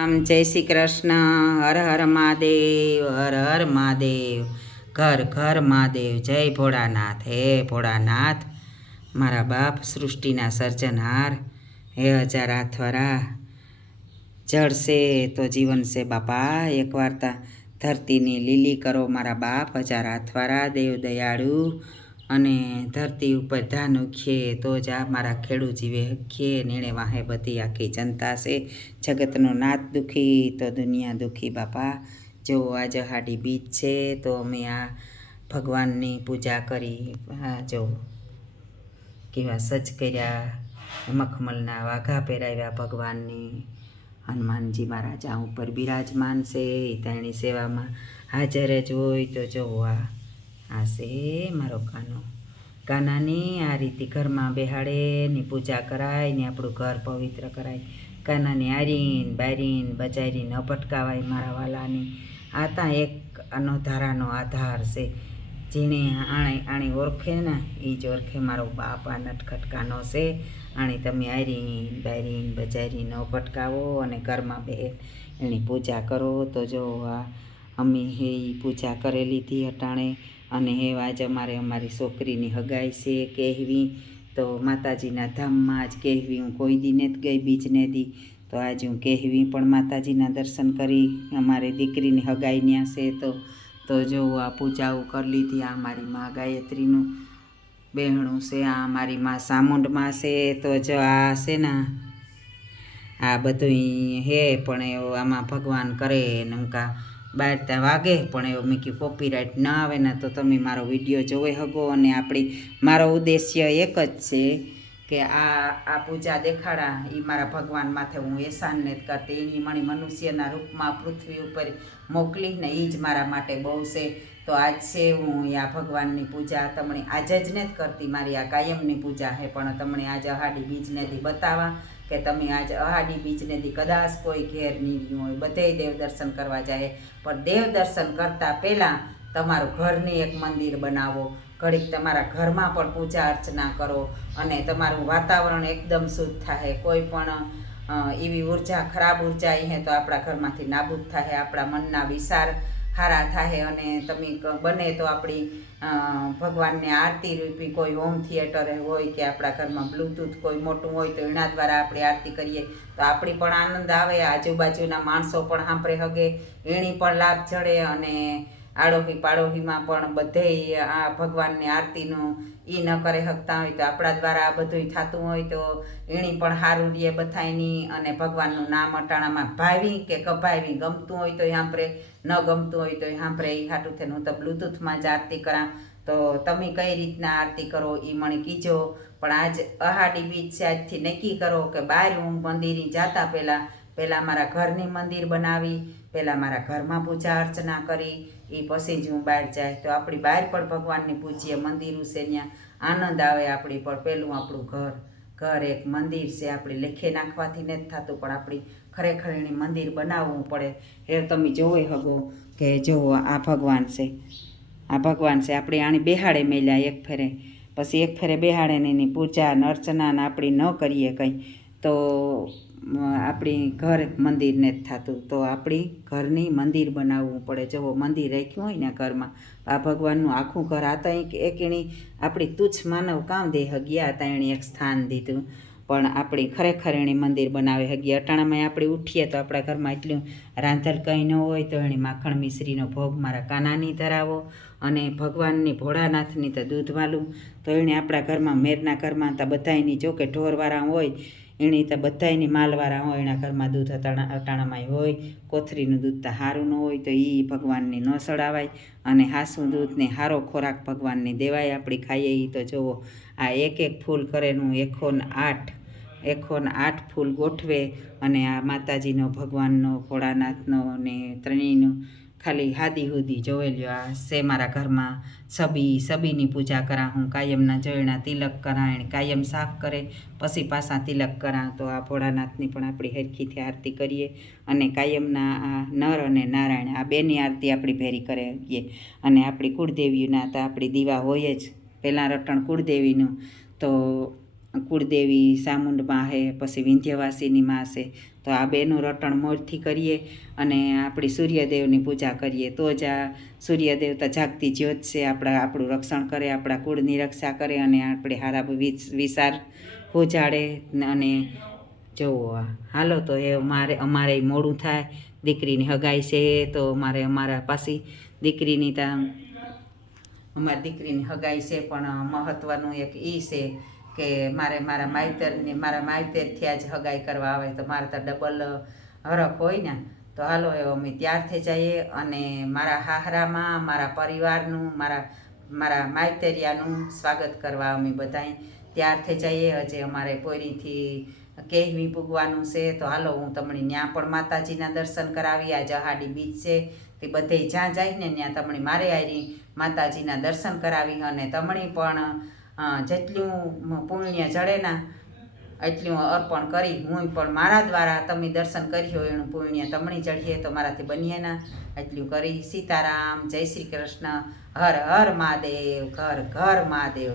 આમ જય શ્રી કૃષ્ણ. હર હર મહાદેવ, હર હર મહાદેવ, ઘર ઘર મહાદેવ. જય ભોળાનાથ. હે ભોળાનાથ, મારા બાપ સૃષ્ટિના સર્જનહાર, હે હજાર હાથવાળા. જળ છે તો જીવન છે બાપા. એક વાર્તા ધરતીની લીલી કરો મારા બાપ. હજાર હાથવાળા, દેવ દયાળુ, અને ધરતી ઉપર ધાન ઉખીએ તો જ આ મારા ખેડૂ જીવે હખીએ. નીણે વાહે બધી આખી જનતા છે. જગતનો નાથ દુખી તો દુનિયા દુખી બાપા. જો આજ અહાડી બીજ છે તો અમે આ ભગવાનની પૂજા કરી. હા જો કેવા સજ કર્યા, મખમલના વાઘા પહેરાવ્યા ભગવાનની. હનુમાનજી મહારાજા ઉપર બિરાજમાન છે, તેની સેવામાં હાજર જ હોય. તો જોવો આ છે મારો કાનો. કાનાની આ રીતે ઘરમાં બેહાડે ની પૂજા કરાય ને આપણું ઘર પવિત્ર કરાય. કાનાની આરીન બારીન બજારી ન ભટકાવાય મારા વાલાની. આ ત્યાં એક ધારાનો આધાર છે. જેણે આણે ઓળખે ને એ જ ઓળખે મારો બાપ. આ નટખટ કાનો છે. આણે તમે આરીન બારીન બજારી ન ભટકાવો અને ઘરમાં બે એની પૂજા કરો. તો જો આ અમે હે એ પૂજા કરી લીધી અટાણે. અને હે આજે અમારી છોકરીની હગાઈ છે કહેવી. તો માતાજીના ધામમાં જ કહેવી. હું કોઈ દી નથી ગઈ બીજને દી, તો આજે હું કહેવી પણ માતાજીના દર્શન કરી. અમારી દીકરીની હગાઈ ત્યાં છે. તો જો આ પૂજાઓ કરી લીધી. આ મારી મા ગાયત્રીનું બહેણું છે. આ મારી મા ચામુંડમાં છે. તો જો આ છે ને આ બધું હે, પણ એવું આમાં ભગવાન કરે નમકા બહાર ત્યાં વાગે. પણ એવું મેં કહ્યું કોપીરાઇટ ન આવે ને તો તમે મારો વિડીયો જોઈ શકો. અને મારો ઉદ્દેશ્ય એક જ છે કે આ પૂજા દેખાડા એ મારા ભગવાન માથે હું એહસાન નથી કરતી. એની મણી મનુષ્યના રૂપમાં પૃથ્વી ઉપર મોકલીને એ જ મારા માટે બહુ છે. તો આજ છે હું આ ભગવાનની પૂજા તમને આજે જ નથી કરતી. મારી આ કાયમની પૂજા છે, પણ તમને આજે અહાડી બીજને દી બતાવવા કે તમે આજે અહાડી બીજને દી કદાચ કોઈ ઘેર નહીં હોય, બધે દેવ દર્શન કરવા જાય. પણ દેવ દર્શન કરતાં પહેલાં તમારું ઘરની એક મંદિર બનાવો. ઘડીક તમારા ઘરમાં પણ પૂજા અર્ચના કરો અને તમારું વાતાવરણ એકદમ શુદ્ધ થાય. કોઈ પણ એવી ઉર્જા, ખરાબ ઉર્જા એ તો આપણા ઘરમાંથી નાબૂદ થાય. આપણા મનના વિચાર સારા થાય. અને તમે બને તો આપણી ભગવાનને આરતી રૂપી કોઈ હોમ થિયેટર હોય કે આપણા ઘરમાં બ્લૂટૂથ કોઈ મોટું હોય તો એના દ્વારા આપણે આરતી કરીએ તો આપણી પણ આનંદ આવે. આજુબાજુના માણસો પણ સાંભળે હગે, એની પણ લાભ જડે. અને આડોશી પાડોશીમાં પણ બધે આ ભગવાનની આરતીનું એ ન કરી શકતા હોય તો આપણા દ્વારા આ બધું થતું હોય તો એની પણ સારું રહે બધાયની. અને ભગવાનનું નામ અટાણામાં ભાવી કે કભાવી, ગમતું હોય તો સાંભળે, ન ગમતું હોય તો સાંભળે. એ હાટું થઈને હું તો બ્લૂટૂથમાં જ આરતી કરા. તો તમે કઈ રીતના આરતી કરો એ મને કીજો. પણ આજ અહાડી બીજ છે, આજથી નક્કી કરો કે બહાર હું મંદિરે જતા પહેલાં મારા ઘરની મંદિર બનાવી, પહેલાં મારા ઘરમાં પૂજા અર્ચના કરી, એ પછી જ હું બહાર જાય. તો આપણી બહાર પણ ભગવાનની પૂજીએ મંદિરું છે, ત્યાં આનંદ આવે. આપણી પણ પહેલું આપણું ઘર એક મંદિર છે. આપણે લેખે નાખવાથી નથી થતું, પણ આપણી ખરેખર એની મંદિર બનાવવું પડે. એ તમે જોઈ શકો કે જો આ ભગવાન છે, આ ભગવાન છે. આપણે આણી બેહાડે મેલ્યા એક ફેરે, પછી એક ફેરે બેહાડે ને એની પૂજા અને અર્ચના ને આપણી ન કરીએ કંઈ તો આપણી ઘર મંદિર નથી થતું. તો આપણી ઘરની મંદિર બનાવવું પડે. જો મંદિર રાખ્યું હોય ને ઘરમાં, આ ભગવાનનું આખું ઘર આતા એક એણી આપણી તુચ્છ માનવ કામ દે હગ્યા હતા. એણે એક સ્થાન દીધું, પણ આપણી ખરેખર એણે મંદિર બનાવે હગી. અટાણામાં આપણે ઉઠીએ તો આપણા ઘરમાં એટલું રાંધલ કંઈ ન હોય તો એણે માખણ મિશ્રીનો ભોગ મારા કાનાની ધરાવો. અને ભગવાનની ભોળાનાથની તો દૂધવાલું. તો એણે આપણા ઘરમાં મેરના ઘરમાં તો બધાયની જો કે ઢોરવાળા હોય, એની તો બધાયની માલવાળા હોય, એના ઘરમાં દૂધ અટાણામાં હોય. કોથરીનું દૂધ તો સારું ન હોય તો એ ભગવાનને ન સડાવાય. અને હાસું દૂધ ને સારો ખોરાક ભગવાનને દેવાય. આપણે ખાઈએ એ તો જુઓ આ એક ફૂલ કરેલું 108 ફૂલ ગોઠવે. અને આ માતાજીનો, ભગવાનનો, ભોળાનાથનો ને ત્રણેયનો ખાલી હાદી હુદી જોઈ લ્યો. આ છે મારા ઘરમાં સબીની પૂજા કરા હું. કાયમના જોયણા તિલક કરાય, કાયમ સાફ કરે પછી પાછા તિલક કરા. તો આ ભોળાનાથની પણ આપણી હરખીથી આરતી કરીએ. અને કાયમના આ નર અને નારાયણ આ બેની આરતી આપણી ભેરી કરીએ. અને આપણી કુળદેવીના તો આપણી દીવા હોય જ પહેલાં રટણ કુળદેવીનું. તો કુળદેવી સામુંડ માં છે, પછી વિંધ્યવાસીની માં છે. તો આ બેનું રટણ મોજથી કરીએ અને આપણી સૂર્યદેવની પૂજા કરીએ તો જ આ સૂર્યદેવ તો જાગતી જ્યોત છે, આપણું રક્ષણ કરે, આપણા કુળની રક્ષા કરે અને આપણે હારા વિચાર પહોંચાડે. અને જુઓ હાલો તો એ અમારે મોડું થાય, દીકરીની હગાઈ છે તો અમારા પાછી દીકરીની અમારી દીકરીની હગાઈ છે. પણ મહત્ત્વનું એક એ છે કે મારા માવતરથી આજ હગાઈ કરવા આવે તો મારે તો ડબલ હરખ હોય ને. તો હાલો અમે તૈયાર થઈ જઈએ અને મારા હાહરામાં મારા પરિવારનું મારા માવતરિયાનું સ્વાગત કરવા અમે બધાય તૈયાર થઈ જઈએ. હજી અમારે પોરીથી કેહવી પૂગવાનું છે. તો હાલો હું તમને ત્યાં પણ માતાજીના દર્શન કરાવી. આ જહાડી બીચ છે તે બધે જ્યાં જાય ને ત્યાં તમને મારે આરી માતાજીના દર્શન કરાવી અને તમને પણ જેટલું પુણ્ય જડે ને એટલું અર્પણ કરી હું પણ મારા દ્વારા તમે દર્શન કરી હોય એનું પુણ્ય તમને ચડીએ તો મારાથી બનીએ ના એટલું કરી. સીતારામ, જય શ્રી કૃષ્ણ, હર હર મહાદેવ, ઘર ઘર મહાદેવ.